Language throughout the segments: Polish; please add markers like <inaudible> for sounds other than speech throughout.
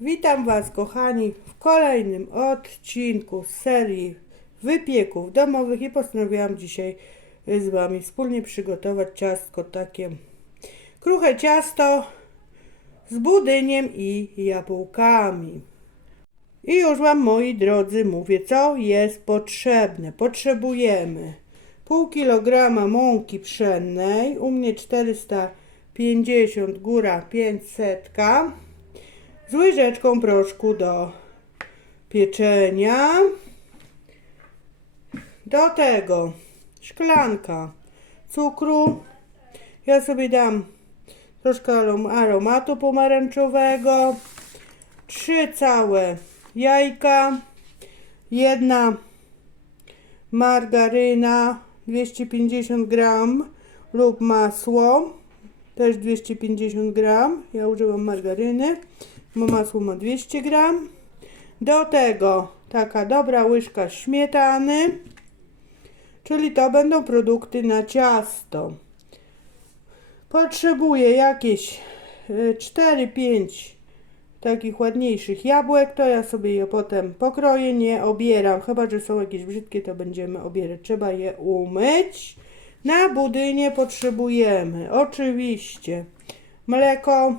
Witam Was, kochani, w kolejnym odcinku z serii wypieków domowych i postanowiłam dzisiaj z Wami wspólnie przygotować ciastko takie kruche ciasto z budyniem i jabłkami. I już Wam, moi drodzy, mówię, co jest potrzebne. Potrzebujemy pół kilograma mąki pszennej, u mnie 450, góra 500, z łyżeczką proszku do pieczenia. Do tego szklanka cukru. Ja sobie dam troszkę arom- aromatu pomarańczowego. Trzy całe jajka. Jedna margaryna 250 gram lub masło też 250 gram. Ja używam margaryny, bo masło ma 200 gram. Do tego taka dobra łyżka śmietany, czyli to będą produkty na ciasto. Potrzebuję jakieś y, 4-5 takich ładniejszych jabłek, to ja sobie je potem pokroję, nie obieram, chyba że są jakieś brzydkie, to będziemy obierać. Trzeba je umyć. Na budynie potrzebujemy oczywiście mleko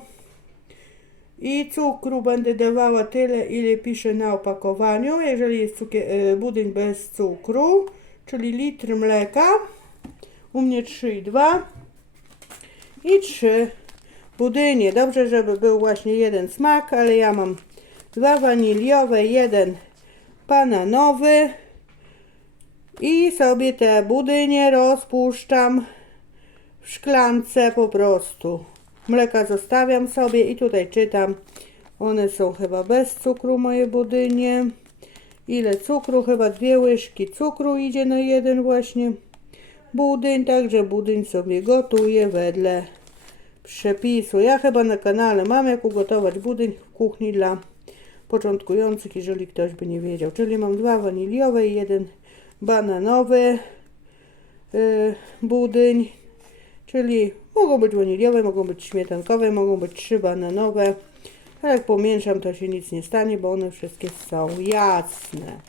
i cukru będę dawała tyle, ile pisze na opakowaniu. Jeżeli jest cukier, y, budyń bez cukru, czyli litr mleka, u mnie 3,2 i 3 budynie. Dobrze, żeby był właśnie jeden smak, ale ja mam dwa waniliowe, jeden bananowy i sobie te budynie rozpuszczam w szklance po prostu. Mleka zostawiam sobie i tutaj czytam. One są chyba bez cukru, moje budynie. Ile cukru? Chyba dwie łyżki cukru idzie na jeden właśnie budyń, także budyń sobie gotuję wedle przepisu. Ja chyba na kanale mam jak ugotować budyń w kuchni dla początkujących, jeżeli ktoś by nie wiedział. Czyli mam dwa waniliowe i jeden bananowy yy, budyń. Czyli mogą być waniliowe, mogą być śmietankowe, mogą być trzy bananowe. A jak pomieszam, to się nic nie stanie, bo one wszystkie są jasne.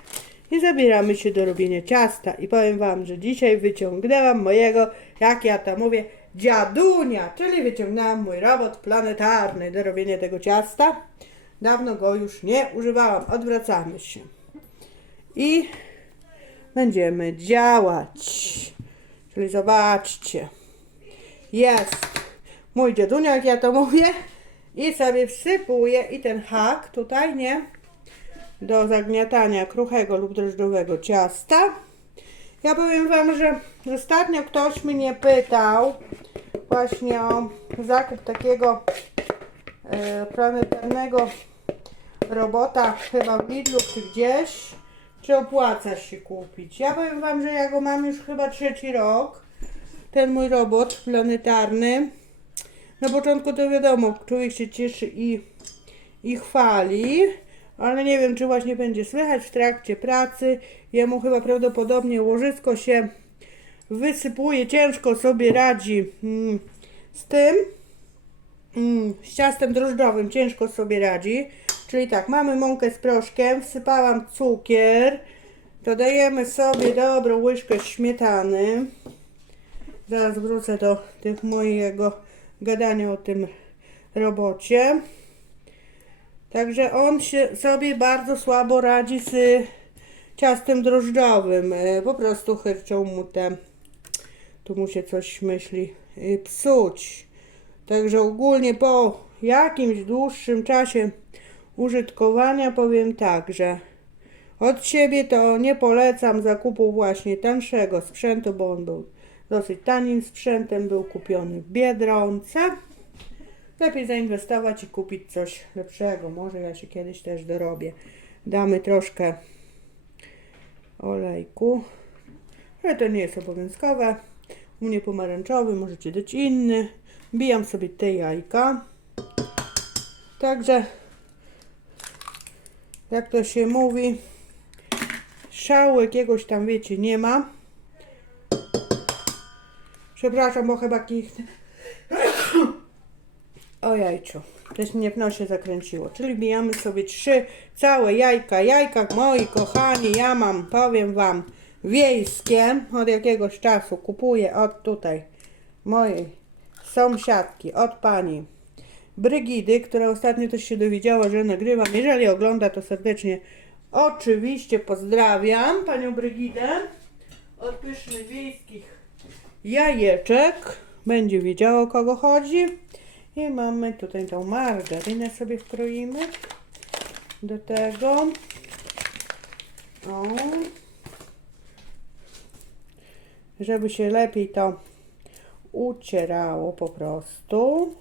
I zabieramy się do robienia ciasta. I powiem Wam, że dzisiaj wyciągnęłam mojego, jak ja to mówię, dziadunia, czyli wyciągnęłam mój robot planetarny do robienia tego ciasta. Dawno go już nie używałam. Odwracamy się. I będziemy działać. Czyli zobaczcie. Jest mój dziadunia, jak ja to mówię. I sobie wsypuję i ten hak tutaj, nie? Do zagniatania kruchego lub drożdżowego ciasta. Ja powiem Wam, że ostatnio ktoś mnie pytał właśnie o zakup takiego e, planetarnego robota chyba w Lidlu czy gdzieś. Czy opłaca się kupić? Ja powiem Wam, że ja go mam już chyba trzeci rok. Ten mój robot planetarny. Na początku to wiadomo, człowiek się cieszy i, i chwali, ale nie wiem, czy właśnie będzie słychać w trakcie pracy. Jemu chyba prawdopodobnie łożysko się wysypuje, ciężko sobie radzi mm, z tym. Mm, z ciastem drożdżowym ciężko sobie radzi. Czyli tak, mamy mąkę z proszkiem, wsypałam cukier, dodajemy sobie dobrą łyżkę śmietany. Zaraz wrócę do tych mojego gadania o tym robocie. Także on się sobie bardzo słabo radzi z ciastem drożdżowym. E, Po prostu chyrczą mu te, tu mu się coś myśli, e, psuć. Także ogólnie po jakimś dłuższym czasie użytkowania powiem tak, że od siebie to nie polecam zakupu właśnie tańszego sprzętu, bo on był dosyć tanim sprzętem, był kupiony w Biedronce. Lepiej zainwestować i kupić coś lepszego. Może ja się kiedyś też dorobię. Damy troszkę olejku. Ale to nie jest obowiązkowe. U mnie pomarańczowy, możecie dać inny. Bijam sobie te jajka. Także, jak to się mówi, szału jakiegoś tam, wiecie, nie ma. Przepraszam, bo chyba kichnę. <coughs> O jajciu. Też mnie w nosie zakręciło. Czyli bijamy sobie trzy całe jajka. Jajka, moi kochani, ja mam, powiem wam, wiejskie. Od jakiegoś czasu kupuję od tutaj mojej sąsiadki, od pani Brygidy, która ostatnio też się dowiedziała, że nagrywam. Jeżeli ogląda, to serdecznie oczywiście pozdrawiam panią Brygidę od pysznych wiejskich jajeczek. Będzie wiedziała o kogo chodzi. I mamy tutaj tą margarynę sobie wkroimy do tego. O. Żeby się lepiej to ucierało po prostu.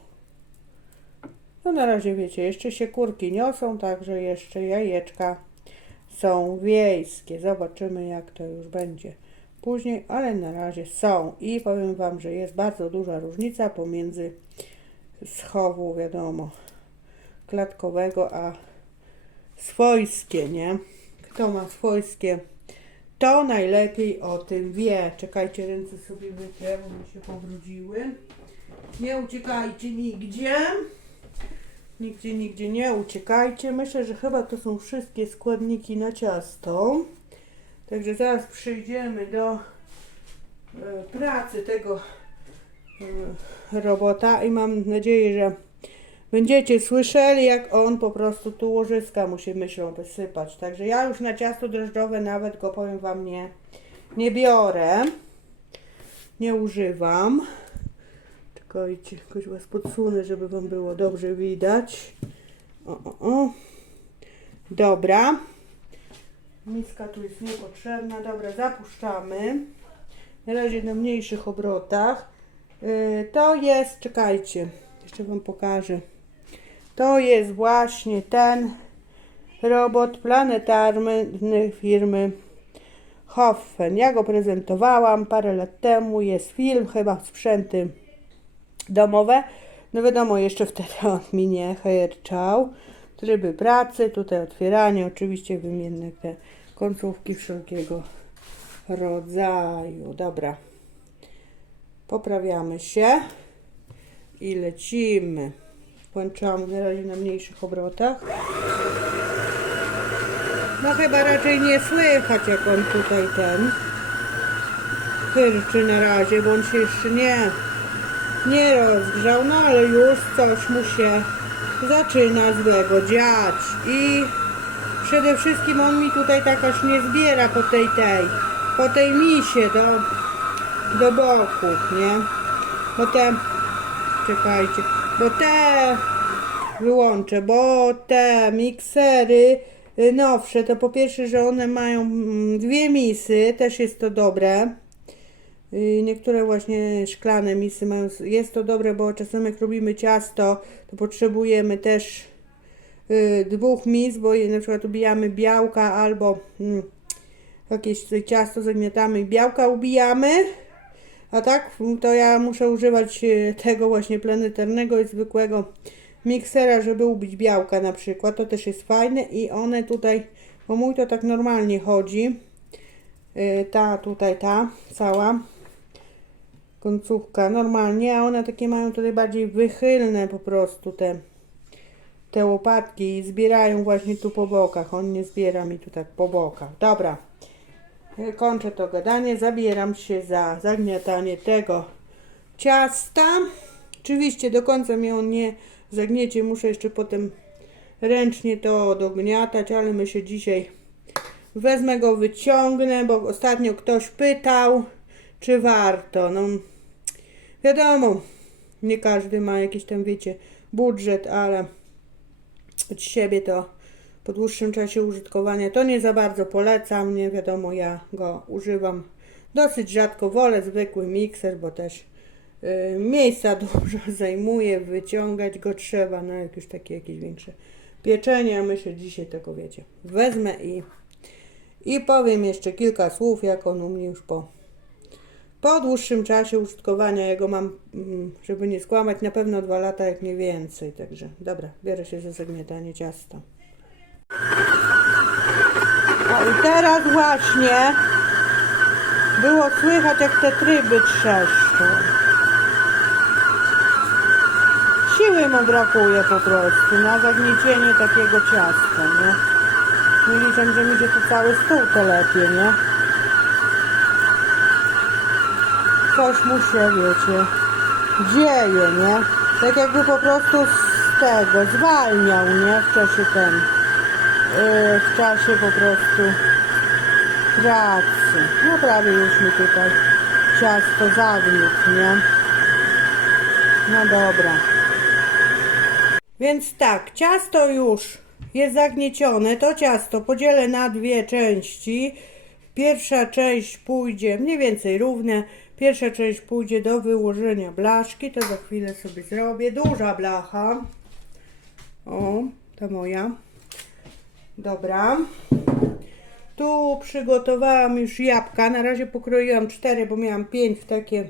No na razie wiecie, jeszcze się kurki niosą, także jeszcze jajeczka są wiejskie. Zobaczymy jak to już będzie później, ale na razie są. I powiem Wam, że jest bardzo duża różnica pomiędzy schowu, wiadomo, klatkowego, a swojskie, nie? Kto ma swojskie, to najlepiej o tym wie. Czekajcie, ręce sobie wytrę, bo mi się pobrudziły. Nie uciekajcie nigdzie. Nigdzie, nigdzie nie uciekajcie. Myślę, że chyba to są wszystkie składniki na ciasto. Także zaraz przejdziemy do e, pracy tego e, robota i mam nadzieję, że będziecie słyszeli, jak on po prostu tu łożyska musi myślą wysypać. Także ja już na ciasto drożdżowe nawet go powiem Wam nie, nie biorę. Nie używam. Czekajcie, jakoś Was podsunę, żeby Wam było dobrze widać. O, o, o. Dobra. Miska tu jest niepotrzebna. Dobra, zapuszczamy. Na razie na mniejszych obrotach. Yy, to jest, czekajcie, jeszcze Wam pokażę. To jest właśnie ten robot planetarny firmy Hoffen. Ja go prezentowałam parę lat temu. Jest film, chyba sprzęty domowe. No wiadomo, jeszcze wtedy <laughs> on mi nie herczał. Tryby pracy, tutaj otwieranie, oczywiście wymienne te końcówki wszelkiego rodzaju. Dobra. Poprawiamy się i lecimy. Włączamy na razie na mniejszych obrotach. No chyba raczej nie słychać jak on tutaj ten chyrczy na razie, bo on się jeszcze nie nie rozgrzał, no ale już coś mu się zaczyna złego dziać i przede wszystkim on mi tutaj tak aż nie zbiera po tej tej, po tej misie do, do boku, nie? Bo te, czekajcie, bo te wyłączę, bo te miksery y, nowsze, to po pierwsze, że one mają mm, dwie misy, też jest to dobre. Y, Niektóre właśnie szklane misy mają, jest to dobre, bo czasem jak robimy ciasto, to potrzebujemy też dwóch mis, bo je- na przykład ubijamy białka albo mm, jakieś ciasto zagniatamy i białka ubijamy. A tak, to ja muszę używać y, tego właśnie planetarnego i zwykłego miksera, żeby ubić białka na przykład. To też jest fajne i one tutaj, bo mój to tak normalnie chodzi. Y, Ta tutaj, ta cała końcówka normalnie, a one takie mają tutaj bardziej wychylne po prostu te, te łopatki i zbierają właśnie tu po bokach. On nie zbiera mi tu tak po bokach. Dobra, Y, kończę to gadanie, zabieram się za zagniatanie tego ciasta. Oczywiście do końca mi on nie zagniecie, muszę jeszcze potem ręcznie to dogniatać, ale myślę dzisiaj wezmę go, wyciągnę, bo ostatnio ktoś pytał, czy warto. No, wiadomo, nie każdy ma jakiś tam, wiecie, budżet, ale od siebie to po dłuższym czasie użytkowania to nie za bardzo polecam. Nie wiadomo, ja go używam dosyć rzadko. Wolę zwykły mikser, bo też y, miejsca <laughs> dużo zajmuje. Wyciągać go trzeba, no jak już takie jakieś większe pieczenie. Myślę, dzisiaj tego wiecie. Wezmę i i powiem jeszcze kilka słów, jak on u mnie już po, po dłuższym czasie użytkowania. Ja go mam, mm, żeby nie skłamać, na pewno dwa lata, jak nie więcej. Także dobra, biorę się za zagniatanie ciasta. O i teraz właśnie było słychać, jak te tryby trzeszczą. Siły mu brakuje po prostu na zagniecienie takiego ciasta, nie? Nie liczę, że mi się tu cały stół to lepiej, nie? Coś mu się, wiecie, dzieje, nie? Tak jakby po prostu z tego zwalniał, nie? W czasie ten, yy, w czasie po prostu pracy. No prawie już mi tutaj ciasto zagniótł, nie? No dobra. Więc tak, ciasto już jest zagniecione. To ciasto podzielę na dwie części. Pierwsza część pójdzie mniej więcej równe. Pierwsza część pójdzie do wyłożenia blaszki. To za chwilę sobie zrobię. Duża blacha. O, to moja. Dobra. Tu przygotowałam już jabłka. Na razie pokroiłam cztery, bo miałam pięć w takie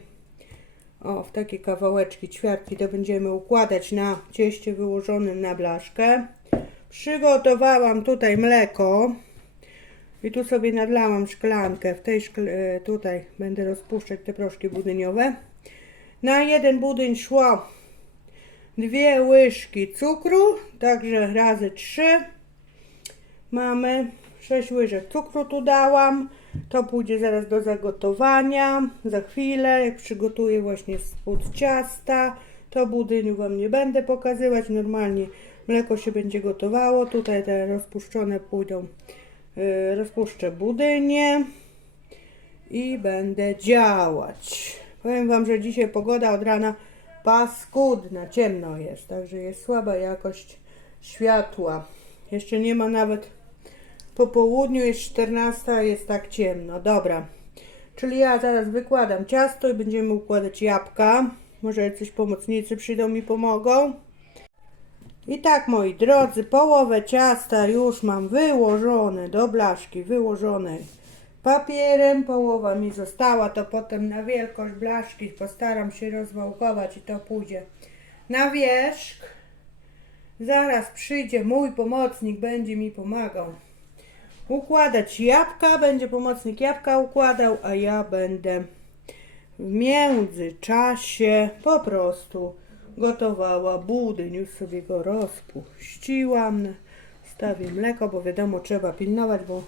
o, w takie kawałeczki, ćwiartki to będziemy układać na cieście wyłożonym na blaszkę. Przygotowałam tutaj mleko i tu sobie nadlałam szklankę. W tej szkl e, tutaj będę rozpuszczać te proszki budyniowe. Na jeden budyń szło dwie łyżki cukru, także razy trzy. Mamy 6 łyżek cukru tu dałam. To pójdzie zaraz do zagotowania. Za chwilę, jak przygotuję właśnie spód ciasta, to budyniu Wam nie będę pokazywać. Normalnie mleko się będzie gotowało. Tutaj te rozpuszczone pójdą. Yy, rozpuszczę budynie i będę działać. Powiem Wam, że dzisiaj pogoda od rana paskudna, ciemno jest, także jest słaba jakość światła. Jeszcze nie ma nawet po południu, jest 14, jest tak ciemno. Dobra, czyli ja zaraz wykładam ciasto i będziemy układać jabłka. Może jacyś pomocnicy przyjdą mi pomogą. I tak, moi drodzy, połowę ciasta już mam wyłożone do blaszki, wyłożonej papierem. Połowa mi została, to potem na wielkość blaszki postaram się rozwałkować i to pójdzie na wierzch. Zaraz przyjdzie mój pomocnik, będzie mi pomagał układać jabłka. Będzie pomocnik jabłka układał, a ja będę w międzyczasie po prostu gotowała budyń. Już sobie go rozpuściłam. Stawię mleko, bo wiadomo, trzeba pilnować, bo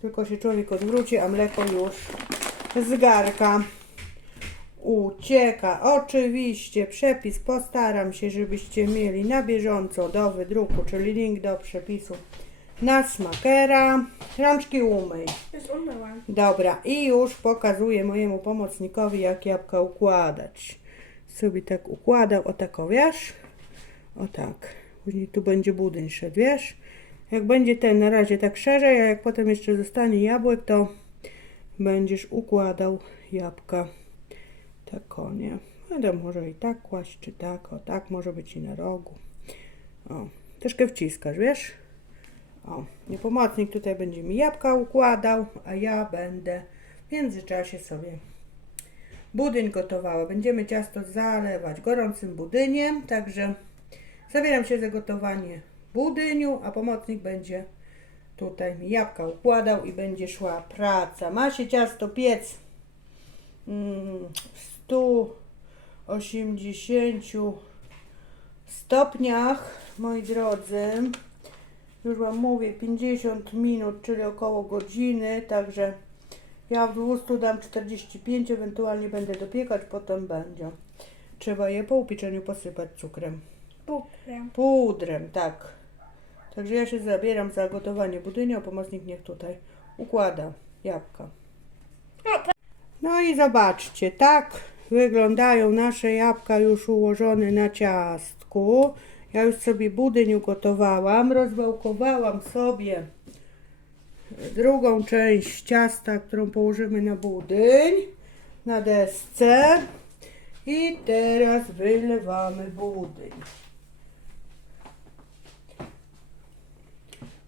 tylko się człowiek odwróci, a mleko już z garka ucieka. Oczywiście przepis postaram się, żebyście mieli na bieżąco do wydruku, czyli link do przepisu na smakera. Rączki umyj. Już umyłam. Dobra, i już pokazuję mojemu pomocnikowi, jak jabłka układać. Sobie tak układał, o tak, o wiesz? O tak. Później tu będzie budyń szedł, wiesz? Jak będzie ten na razie tak szerzej, a jak potem jeszcze zostanie jabłek, to będziesz układał jabłka tak o nie. Ale może i tak kłaść, czy tak, o tak, może być i na rogu. O, troszkę wciskasz, wiesz? O, nie pomocnik tutaj będzie mi jabłka układał, a ja będę w międzyczasie sobie budyń gotowała. Będziemy ciasto zalewać gorącym budyniem, także zabieram się za gotowanie budyniu, a pomocnik będzie tutaj mi jabłka układał i będzie szła praca. Ma się ciasto piec mm, w 180 stopniach, moi drodzy. Już Wam mówię, 50 minut, czyli około godziny, także ja w 200 dam 45, ewentualnie będę dopiekać, potem będzie. Trzeba je po upieczeniu posypać cukrem. Puprem. Pudrem, tak. Także ja się zabieram za gotowanie budynia, pomocnik niech tutaj układa jabłka. No i zobaczcie, tak wyglądają nasze jabłka już ułożone na ciastku. Ja już sobie budyń ugotowałam, rozwałkowałam sobie drugą część ciasta, którą położymy na budyń, na desce. I teraz wylewamy budyń.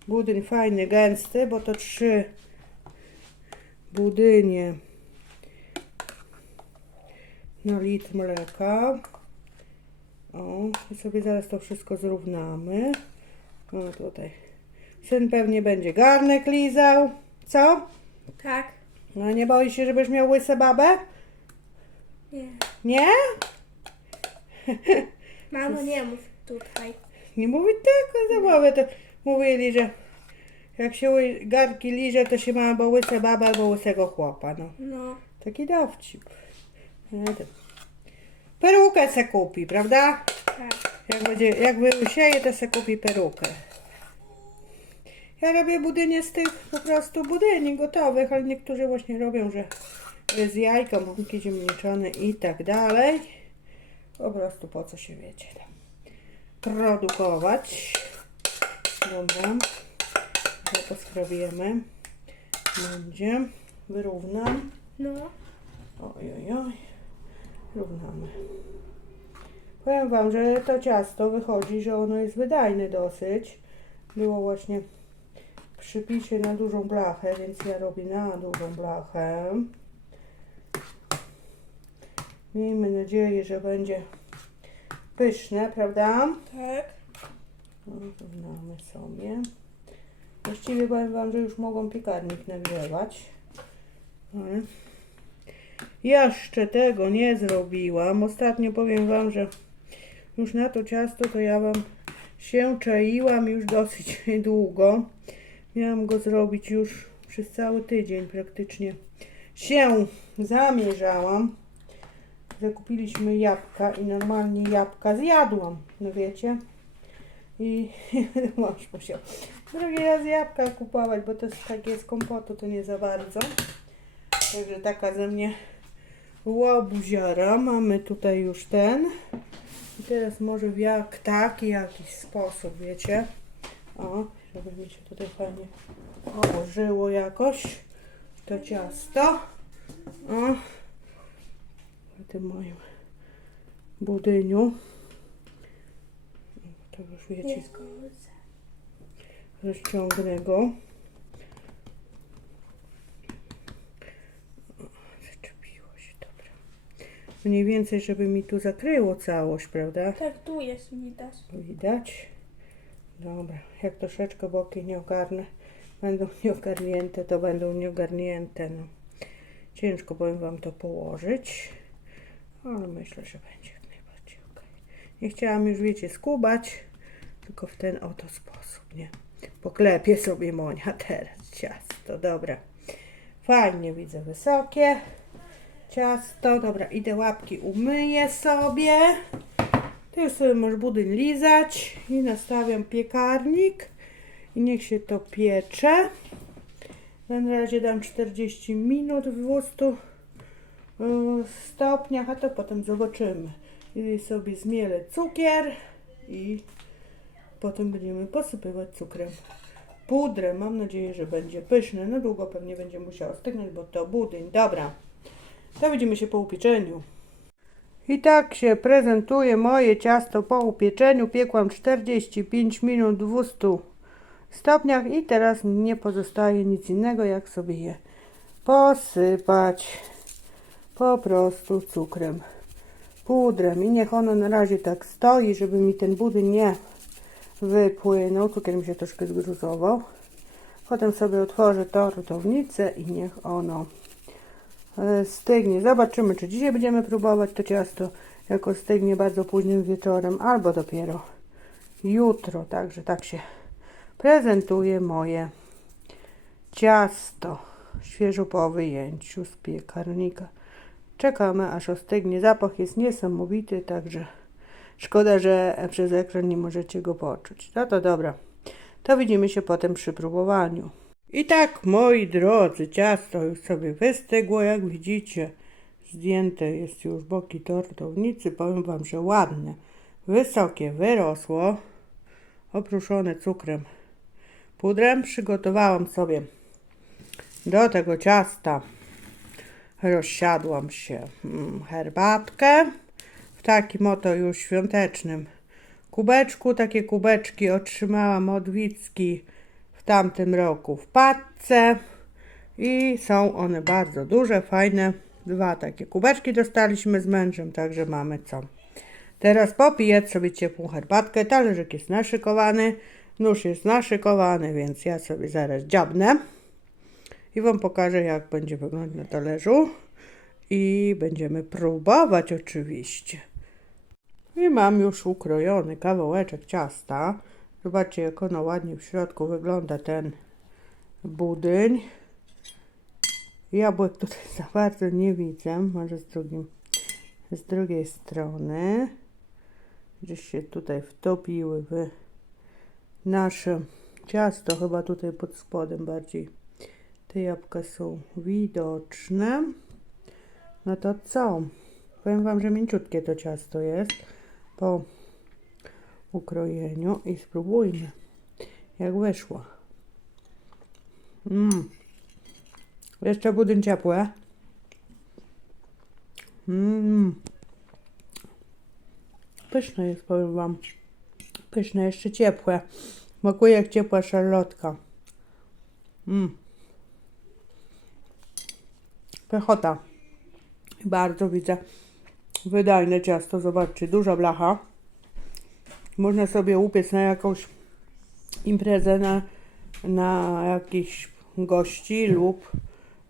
Budyń fajny, gęsty, bo to trzy budynie na litr mleka. O, i sobie zaraz to wszystko zrównamy. O, tutaj. Syn pewnie będzie garnek lizał. Co? Tak. No nie boi się, żebyś miał łyse babę? Nie. Nie? <laughs> Mamo, nie mów tutaj. Nie mówię tak, zabawę to mówili, że jak się ły- garki liże, to się ma albo łysa baba, albo łysego chłopa, no. No. Taki dowcip. Nie, to- Perukę se kupi, prawda? Tak. Jak będzie, jak wysieje, to se kupi perukę. Ja robię budynie z tych po prostu budyni gotowych, ale niektórzy właśnie robią, że z jajka, mąki ziemniaczane i tak dalej. Po prostu po co się wiecie tam produkować. Dobra. To poskrobiemy. Będzie. Wyrównam. No. Oj, oj, oj. Równamy. Powiem Wam, że to ciasto wychodzi, że ono jest wydajne dosyć. Było właśnie przypisie na dużą blachę, więc ja robię na dużą blachę. Miejmy nadzieję, że będzie pyszne, prawda? Tak. No, Równamy sobie. Właściwie powiem Wam, że już mogą piekarnik nagrzewać. Ale Jeszcze tego nie zrobiłam. Ostatnio powiem Wam, że już na to ciasto to ja Wam się czaiłam już dosyć <laughs> długo. Miałam go zrobić już przez cały tydzień praktycznie. Się zamierzałam. Zakupiliśmy jabłka i normalnie jabłka zjadłam. No wiecie? I <laughs> mąż musiał drugi raz jabłka kupować, bo to takie z kompotu, to nie za bardzo. Także taka ze mnie łobuziara. Mamy tutaj już ten. I teraz może w jak taki jakiś sposób, wiecie. O, żeby mi się tutaj fajnie ułożyło jakoś to ciasto. O, w tym moim budyniu. To już wiecie, rozciągnę go. Zaczepiło się, dobra. Mniej więcej, żeby mi tu zakryło całość, prawda? Tak, tu jest widać. Widać. Dobra, jak troszeczkę boki nie ogarnę, będą <laughs> nieogarnięte, to będą nieogarnięte. No. Ciężko powiem Wam to położyć, ale myślę, że będzie najbardziej ok. Nie chciałam już, wiecie, skubać, tylko w ten oto sposób, nie? Poklepię sobie Monia <laughs> teraz ciasto, dobra. Fajnie widzę, wysokie ciasto. Dobra, idę łapki umyję sobie. Już sobie możesz budyń lizać i nastawiam piekarnik i niech się to piecze. Na razie dam 40 minut w 200 y, stopniach, a to potem zobaczymy. I sobie zmielę cukier i potem będziemy posypywać cukrem. Pudrę, mam nadzieję, że będzie pyszne. No długo pewnie będzie musiało stygnąć, bo to budyń. Dobra, to widzimy się po upieczeniu. I tak się prezentuje moje ciasto po upieczeniu. Piekłam 45 minut w 200 stopniach i teraz nie pozostaje nic innego jak sobie je posypać po prostu cukrem, pudrem i niech ono na razie tak stoi, żeby mi ten budyń nie wypłynął. Cukier mi się troszkę zgruzował. Potem sobie otworzę tortownicę i niech ono stygnie. Zobaczymy, czy dzisiaj będziemy próbować to ciasto jako stygnie bardzo późnym wieczorem, albo dopiero jutro. Także tak się prezentuje moje ciasto świeżo po wyjęciu z piekarnika. Czekamy aż ostygnie. Zapach jest niesamowity, także szkoda, że przez ekran nie możecie go poczuć. No to dobra. To widzimy się potem przy próbowaniu. I tak, moi drodzy, ciasto już sobie wystygło, jak widzicie. Zdjęte jest już boki tortownicy. Powiem Wam, że ładne, wysokie, wyrosło. Oprószone cukrem, pudrem. Przygotowałam sobie do tego ciasta. Rozsiadłam się mm, herbatkę w takim oto już świątecznym kubeczku. Takie kubeczki otrzymałam od Wicki tamtym roku w Patce i są one bardzo duże, fajne. Dwa takie kubeczki dostaliśmy z mężem, także mamy co. Teraz popijać sobie ciepłą herbatkę. Talerzyk jest naszykowany, nóż jest naszykowany, więc ja sobie zaraz dziabnę i Wam pokażę, jak będzie wyglądać na talerzu. I będziemy próbować oczywiście. I mam już ukrojony kawałeczek ciasta. Zobaczcie, jak ono ładnie w środku wygląda ten budyń. Jabłek tutaj <laughs> za bardzo nie widzę. Może z, drugim, z drugiej strony. Gdzieś się tutaj wtopiły w nasze ciasto. Chyba tutaj pod spodem bardziej te jabłka są widoczne. No to co? Powiem Wam, że mięciutkie to ciasto jest po ukrojeniu i spróbujmy jak wyszło. Mm. Jeszcze budyń ciepły. Mm. Pyszne jest, powiem Wam. Pyszne, jeszcze ciepłe. Smakuje jak ciepła szarlotka. Mm. Pychota. Bardzo widzę wydajne ciasto. Zobaczcie, duża blacha. Można sobie upiec na jakąś imprezę, na, na jakichś gości lub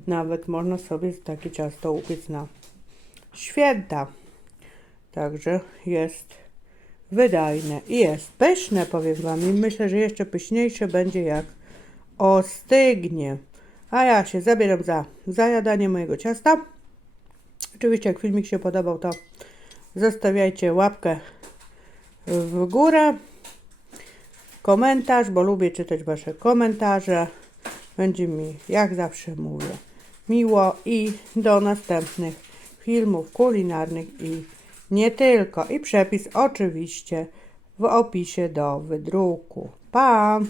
nawet można sobie takie ciasto upiec na święta. Także jest wydajne i jest pyszne, powiem Wam. I myślę, że jeszcze pyszniejsze będzie jak ostygnie. A ja się zabieram za zajadanie mojego ciasta. Oczywiście, jak filmik się podobał, to zostawiajcie łapkę w górę, komentarz, bo lubię czytać Wasze komentarze. Będzie mi, jak zawsze mówię, miło i do następnych filmów kulinarnych i nie tylko. I przepis oczywiście w opisie do wydruku. Pa!